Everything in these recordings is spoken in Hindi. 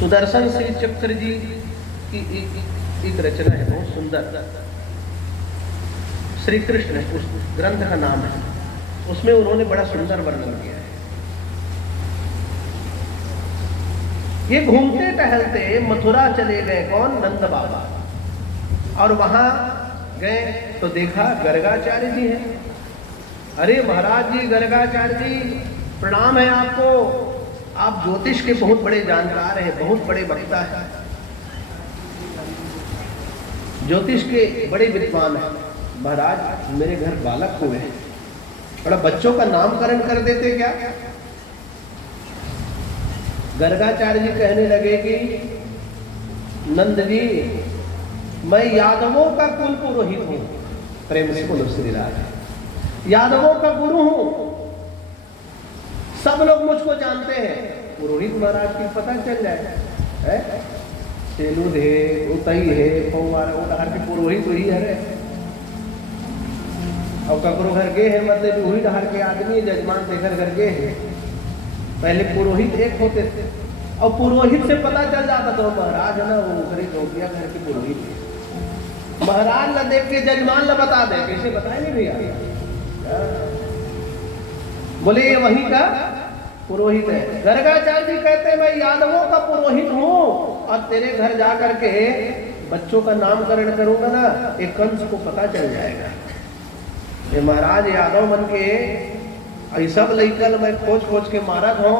सुदर्शन श्री चक्र जी की एक रचना है, बहुत सुंदर। श्री कृष्ण उस ग्रंथ का नाम है, उसमें उन्होंने बड़ा सुंदर वर्णन किया है। ये घूमते टहलते मथुरा चले गए, कौन? नंद बाबा। और वहां गए तो देखा गर्गाचार्य जी हैं। अरे महाराज जी, गर्गाचार्य जी प्रणाम है आपको, आप ज्योतिष के बहुत बड़े जानकार हैं, बहुत बड़े वक्ता हैं, ज्योतिष के बड़े विद्वान हैं। महाराज मेरे घर बालक हुए हैं, बड़ा बच्चों का नामकरण कर देते क्या? गर्गाचार्य जी कहने लगे कि नंद जी, मैं यादवों का कुल पुरोहित हूं। प्रेम से बोलो श्री राम। यादवों का गुरु हूं, सब लोग मुझको जानते हैं। पुरोहित महाराज की पता चल जाए, सेलूद है, उतई है, पौवार उधार के पुरोहित वही है। और ककरो घर गए है, मतलब वही डहार के आदमी जजमान देकर घर गए है। पहले पुरोहित एक होते थे, और पुरोहित से पता चल जाता तो महाराज है ना, वो ऊपरी चौकिया घर के पुरोहित है। महाराज न देख के जजमान न बता दे, कैसे बताए नहीं भैया? बोले ये वही का पुरोहित है। गर्गाचार्य जी कहते हैं मैं यादवों का पुरोहित हूं, और तेरे घर जा करके बच्चों का नामकरण करूंगा ना, एक कंस को पता चल जाएगा। ये महाराज यादव मन के सब लइकल मैं खोज खोज के मारत हूँ,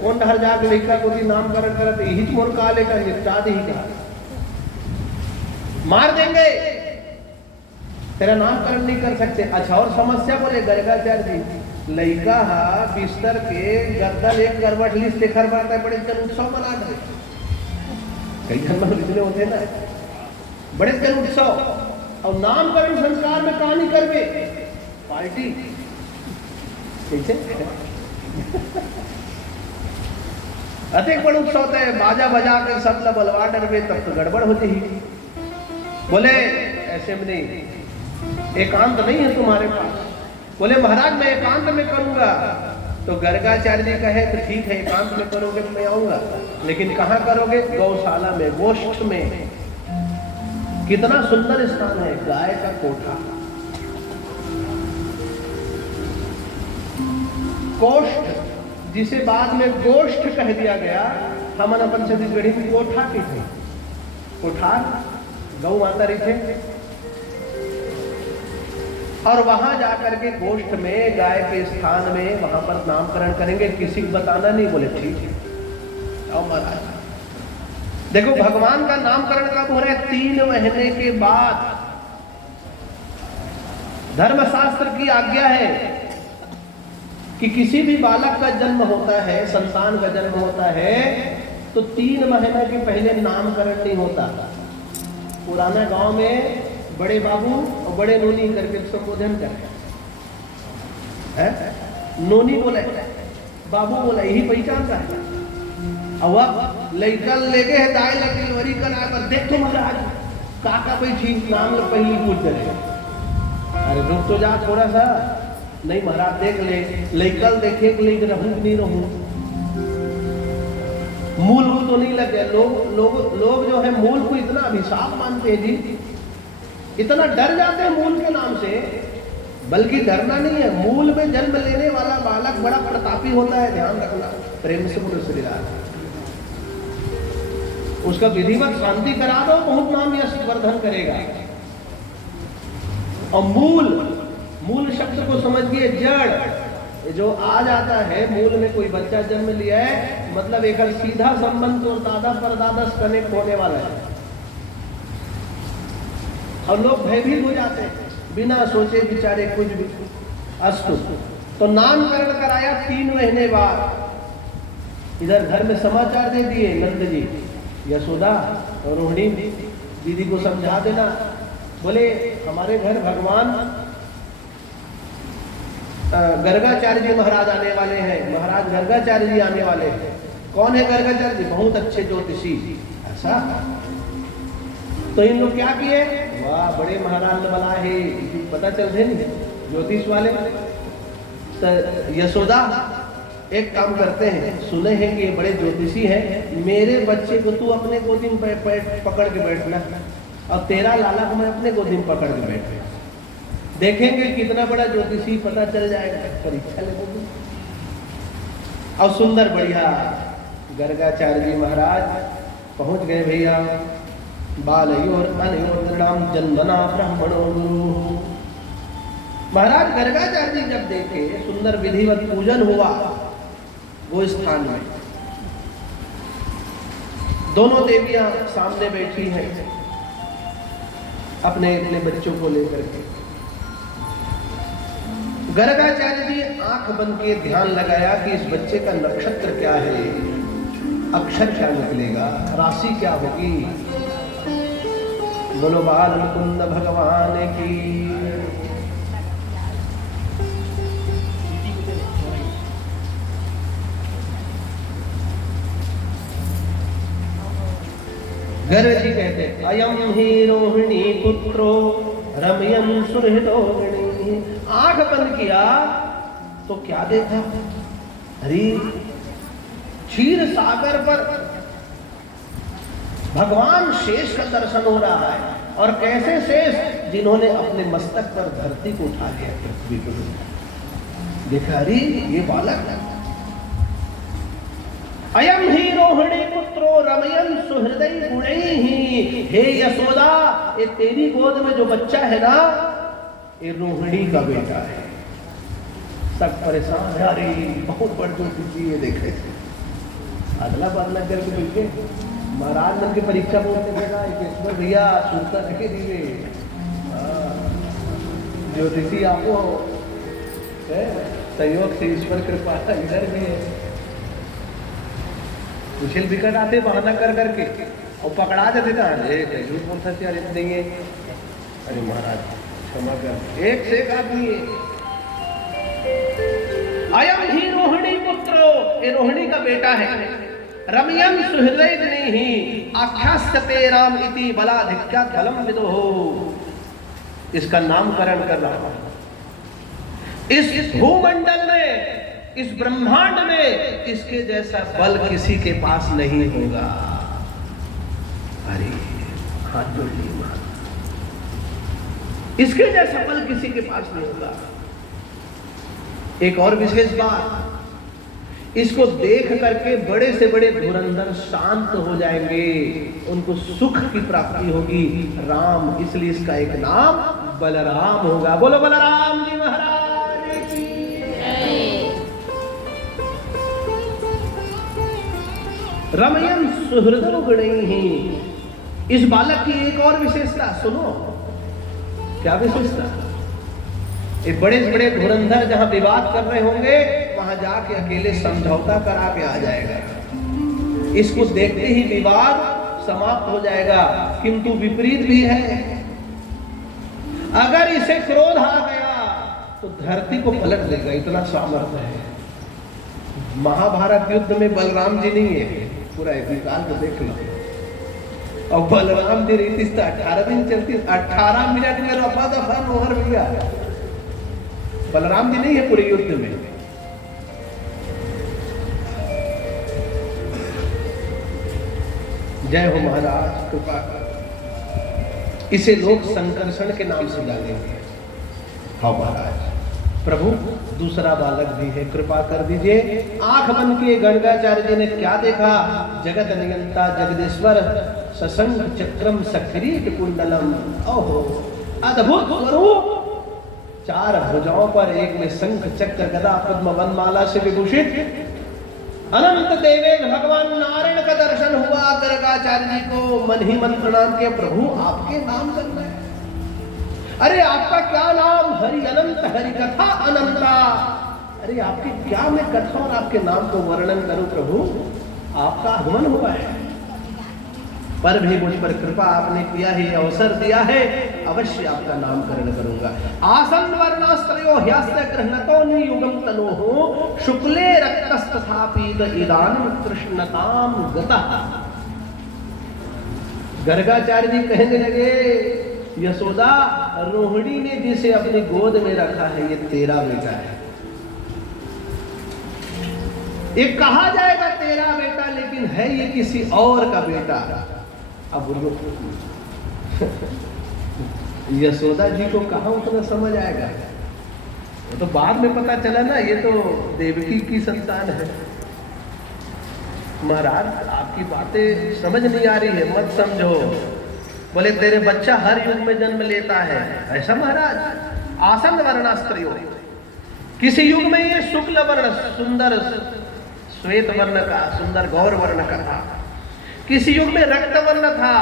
कौन ढर जाके लइका को नामकरण करते, यही मोर का लेकर निपटा दी का, मार देंगे, तेरा नामकरण नहीं कर सकते। अच्छा और समस्या? बोले गर्गाचार्य जी, लइका बिस्तर के गर्दन एक करवट लिस्ट लेकर बढ़ता है, बड़े जन उत्सव मना रहे। कई जन्म इतने होते ना, बड़े जन उत्सव, और नामकरण संस्कार में कहानी करवे पार्टी कैसे? अधिक बड़ उत्सव है, बाजा बजा कर सब ला बलवा डरवे, तब तो गड़बड़ होती ही। बोले ऐसे में नहीं, एकांत नहीं है तुम्हारे पास? बोले महाराज मैं एकांत में करूंगा। तो गर्गाचार्य जी कहे तो ठीक है, एकांत में करोगे तो मैं आऊंगा, लेकिन कहाँ करोगे? गौशाला में, गोष्ठ में। कितना सुंदर स्थान है, गाय का कोठा, कोष्ठ, जिसे बाद में गोष्ठ कह दिया गया। हम अपन छत्तीसगढ़ी में कोठा के थे, कोठार गौ माता रही थे। और वहां जाकर के गोष्ठ में, गाय के स्थान में, वहां पर नामकरण करेंगे, किसी को बताना नहीं। बोले ठीक है। और महाराज देखो भगवान का नामकरण कब हो रहा है? 3 महीने के बाद। धर्मशास्त्र की आज्ञा है कि किसी भी बालक का जन्म होता है, संतान का जन्म होता है, तो 3 महीने के पहले नामकरण नहीं होता। पुराना गांव में बड़े बाबू और बड़े नोनी करके संबोधन करते हैं। नोनी बोले, बाबू बोला, यही पहचानता है। अब लइकल लेके है दाई लगी वरी करा कर, देख तो महाराज काका बैठी, नाम लो पहली पूछ करे। अरे रुक तो जा थोड़ा सा। नहीं महाराज देख ले, लइकल देखे कि लेकर रहूं नहीं रहूं, मूल तो नहीं लगे। लोग जो है मूल को इतना अभिशाप मानते हैं जी, इतना डर जाते हैं मूल के नाम से। बल्कि डरना नहीं है, मूल में जन्म लेने वाला बालक बड़ा प्रतापी होता है, ध्यान रखना। प्रेम से बोलो श्री राम। उसका विधिवत शांति करा दो, बहुत नाम यश वर्धन करेगा। और मूल शब्द को समझिए, जड़ जो आ जाता है, मूल में कोई बच्चा जन्म लिया है, मतलब एक सीधा संबंध तो दादा परदादा से कनेक्ट होने वाला है। और लोग भयभीत हो जाते हैं बिना सोचे बिचारे कुछ भी। अस्तु, तो नामकरण कराया 3 महीने बाद। इधर घर में समाचार दे दिए नंद जी, यशोदा और रोहिणी दीदी को समझा देना। बोले हमारे घर भगवान गर्गाचार्य जी महाराज आने वाले हैं, महाराज गर्गाचार्य जी आने वाले हैं। कौन है गर्गाचार्य जी? बहुत अच्छे ज्योतिषी। ऐसा? तो इन लोग क्या किए? वाह बड़े महाराज बला है, पता चल रहे नहीं ज्योतिष वाले। तो यशोदा एक काम करते हैं, सुने हैं कि ये बड़े ज्योतिषी हैं, मेरे बच्चे को तू अपने गोदी में पकड़ के बैठना और तेरा लाला को मैं अपने गोदी में पकड़ के बैठ, देखेंगे कितना बड़ा ज्योतिषी, पता चल जाएगा। परीक्षा लेंगे। और सुंदर बढ़िया गर्गाचार्य जी महाराज पहुंच गए भैया। बालयोर अनयोर्नाम जन्मना ब्राह्मणो गुरु। महाराज गर्गाचार्य जी जब देखे सुंदर विधिवत पूजन हुआ वो स्थान में, दोनों देवियां सामने बैठी हैं अपने अपने बच्चों को लेकर के। गर्गाचार्य जी आंख बंद के ध्यान लगाया कि इस बच्चे का नक्षत्र क्या है, अक्षर क्या निकलेगा, राशि क्या होगी। बोलो बाल मुकुंद भगवान की। गर्ग जी कहते अयम ही रोहिणी पुत्रो रमयम सुहृदोगिणी। आंख बंद किया तो क्या देखा, अरे क्षीर सागर पर भगवान शेष का दर्शन हो रहा है। और कैसे शेष, जिन्होंने अपने मस्तक पर धरती को उठा लिया, पृथ्वी को देखा। अरे ये बालक अयम ही रोहिणी पुत्रो रमयन सुहृदय गुणैहि। हे यशोदा, ये तेरी गोद में जो बच्चा है ना, ये रोहिणी का बेटा है। सब परेशान है, अरे बहुत बड़ ज्योतिषी है, देखे अगला बदला करके बिल्कुल महाराज मन की परीक्षा बोलते देगा ईश्वर भैया सुनता रखे दीजिए। ज्योतिषी आपको संयोग से ईश्वर कृपा इधर भी है। कुशल विकट आते बहाना कर करके और पकड़ा देते ना, झूठ बोलता से अरे देंगे। अरे महाराज क्षमा कर, एक से एक आदमी है। अयम ही रोहिणी पुत्रो, ये रोहिणी का बेटा है। रमयम सुहृदय ही आख्यास्यते राम इति बलाधिक्या फलम विदुः। इसका नामकरण कर रहा हूं। इस भूमंडल में, इस ब्रह्मांड में इसके जैसा बल किसी के पास नहीं होगा। अरे हाथ जोड़ ली, इसके जैसा बल किसी के पास नहीं होगा। एक और विशेष बात, इसको देख करके बड़े से बड़े धुरंधर शांत हो जाएंगे, उनको सुख की प्राप्ति होगी। राम, इसलिए इसका एक नाम बलराम होगा। बोलो बलराम जी महाराज की। रमयन सुहृदो गुणैहि। इस बालक की एक और विशेषता सुनो। क्या विशेषता? ये बड़े बड़े धुरंधर जहां विवाद कर रहे होंगे वहां जाके अकेले समझौता करा के आ जाएगा। इसको देखते ही विवाद समाप्त हो जाएगा। किंतु विपरीत भी है, अगर इसे क्रोध आ गया तो धरती को पलट देगा, इतना सामर्थ्य है। महाभारत युद्ध में बलराम जी नहीं है, पूरा निकाल को देख लो। और बलराम जी रीति 18 दिन चलती, 18 मिनट में रफा दफा नोहर भैया। बलराम जी नहीं है पूरे युद्ध में। जय हो महाराज, कृपा कर। इसे लोग संकर्षण के नाम से जानेंगे। हाँ महाराज, प्रभु दूसरा बालक भी है, कृपा कर दीजिए। आंख बंद के गर्गाचार्य जी ने क्या देखा? जगत नियंता जगदीश्वर सशंख चक्रम सकिरीट कुंडलम। ओहो अद्भुत स्वरूप, 4 भुजाओं पर, एक में शंख चक्र गदा पद्म वनमाला से विभूषित अनंत देवेश भगवान नारायण का दर्शन हुआ। गर्गाचार्य जी को मन ही मन प्रणाम किया। प्रभु आपके नाम करना है। अरे आपका क्या नाम? हरि अनंत, हरि कथा अनंता। अरे आपकी क्या मैं कथा और आपके नाम को वर्णन करूं प्रभु? आपका आगमन हुआ है, पर भी मुझ पर कृपा आपने किया है, अवसर दिया है, अवश्य आपका नामकरण करूंगा। आसन वर्णास्त्रयो ह्यस्य गृह्णतो नियुगम तनोः शुक्ले रक्तस्तथापि इदानीं कृष्णतां गतः। गर्गाचार्य जी कहने लगे, यशोदा, रोहिणी ने जिसे अपनी गोद में रखा है ये तेरा बेटा है। ये कहा जाएगा तेरा बेटा, लेकिन है ये किसी और का बेटा। अब बोलो यशोदा जी को कहाँ उतना समझ आएगा? तो बाद में पता चला ना ये तो देवकी की संतान है। महाराज आपकी बातें समझ नहीं आ रही है, मत समझो। बोले तेरे बच्चा हर युग में जन्म लेता है। ऐसा महाराज? आसन वर्णास्त्रियो, किसी युग में ये शुक्ल वर्ण सुंदर श्वेत वर्ण का, सुंदर गौर वर्ण का था, किसी युग में रक्त वर्ण था,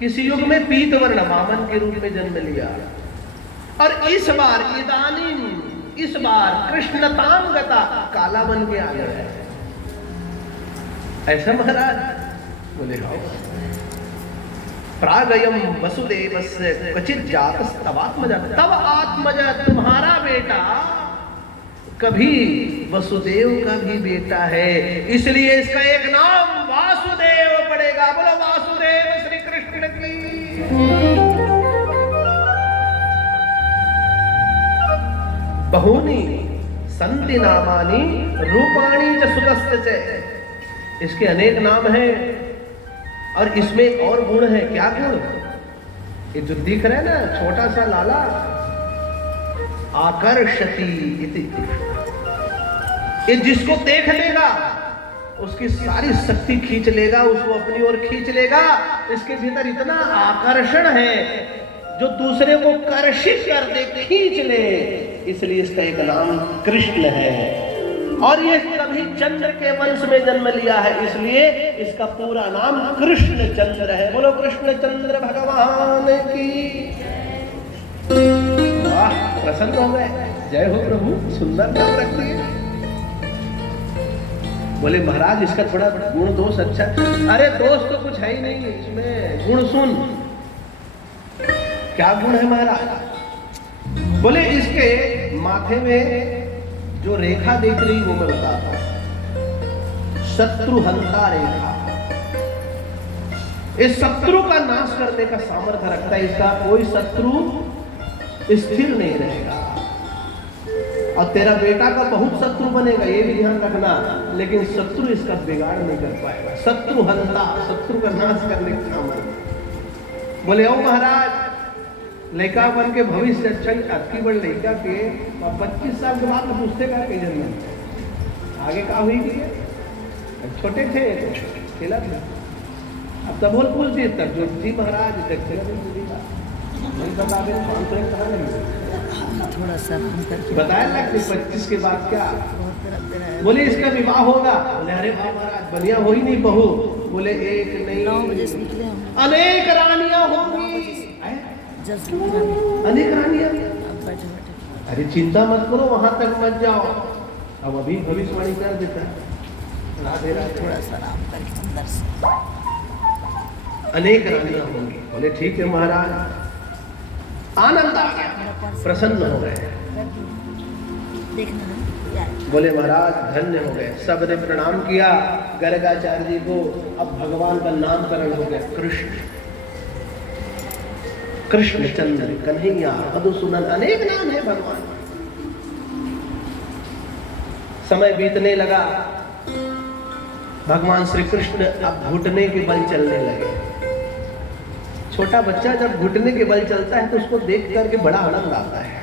किसी युग में पीत वर्ण वामन के रूप में जन्म लिया, और इस बार इस बार कृष्णताम गता काला बन के आ गया है। ऐसा महाराज? बोले हाँ। प्रागयम वसुदेवस्य क्वचित जातस्तवात्मज, तब आत्मज तुम्हारा बेटा कभी वसुदेव का भी बेटा है, इसलिए इसका एक नाम वासुदेव पड़ेगा। बोलो वासुदेव श्री कृष्ण की। बहूनि संति नामानि रूपाणि च सुतस्य च, इसके अनेक नाम हैं और इसमें और गुण है। क्या गुण? ये जो दिख रहा है ना छोटा सा लाला, आकर्षति इति, ये जिसको देख लेगा उसकी सारी शक्ति खींच लेगा, उसको अपनी ओर खींच लेगा। इसके भीतर इतना आकर्षण है जो दूसरे को कर्षित कर दे, खींच ले, इसलिए इसका एक नाम कृष्ण है। और ये कभी चंद्र के वंश में जन्म लिया है, इसलिए इसका पूरा नाम कृष्ण चंद्र है। बोलो कृष्ण चंद्र भगवान की। वाह, प्रसन्न हो गए। जय हो प्रभु, सुंदर नाम रख दिए। बोले महाराज इसका थोड़ा गुण दोष अच्छा। अरे दोष तो कुछ है ही नहीं इसमें, गुण सुन। क्या गुण है महाराज? बोले इसके माथे में जो रेखा देख रही वो मैं बताता हूं, शत्रुहंता रेखा। इस शत्रु का नाश करने का सामर्थ्य रखता है। इसका कोई शत्रु स्थिर नहीं रहेगा। और तेरा बेटा का बहुत शत्रु बनेगा, ये भी ध्यान रखना, लेकिन शत्रु इसका बिगाड़ नहीं कर पाएगा। शत्रुहंता, शत्रु का नाश करने का सामर्थ्य। बोले ओ महाराज, लड़का बन के भविष्य अच्छा अटकी बड़ लड़का के 25 साल के बाद पूछते का के जन्म आगे का हुई कि छोटे थे, खेला थे। अब तब बोल पूछती तब जो जी महाराज थोड़ा सा बताया लगते 25 के बाद क्या? बोले इसका विवाह होगा। बोले अरे महाराज बढ़िया हो ही नहीं बहू। बोले एक नहीं 9 बजे से निकले हम, अनेक रानियां होंगी। अनेक रानियां। अरे चिंता मत करो, वहां तक मत जाओ। अब अभी भविष्यवाणी कर देता है। राधे राधे। थोड़ा सा आराम करके अंदर से। अनेक रानियां होंगी। बोले ठीक है महाराज। आनंद आ गया, प्रसन्न हो गए। देखना बोले महाराज धन्य हो गए। सबने प्रणाम किया गर्गाचार्य जी को। अब भगवान का नामकरण हो गया कृष्ण। कृष्ण चंद्र, कन्हैया, मधुसूदन, अनेक नाम है भगवान। समय बीतने लगा, भगवान श्री कृष्ण अब घुटने के बल चलने लगे। छोटा बच्चा जब घुटने के बल चलता है तो उसको देख करके बड़ा आनंद आता है।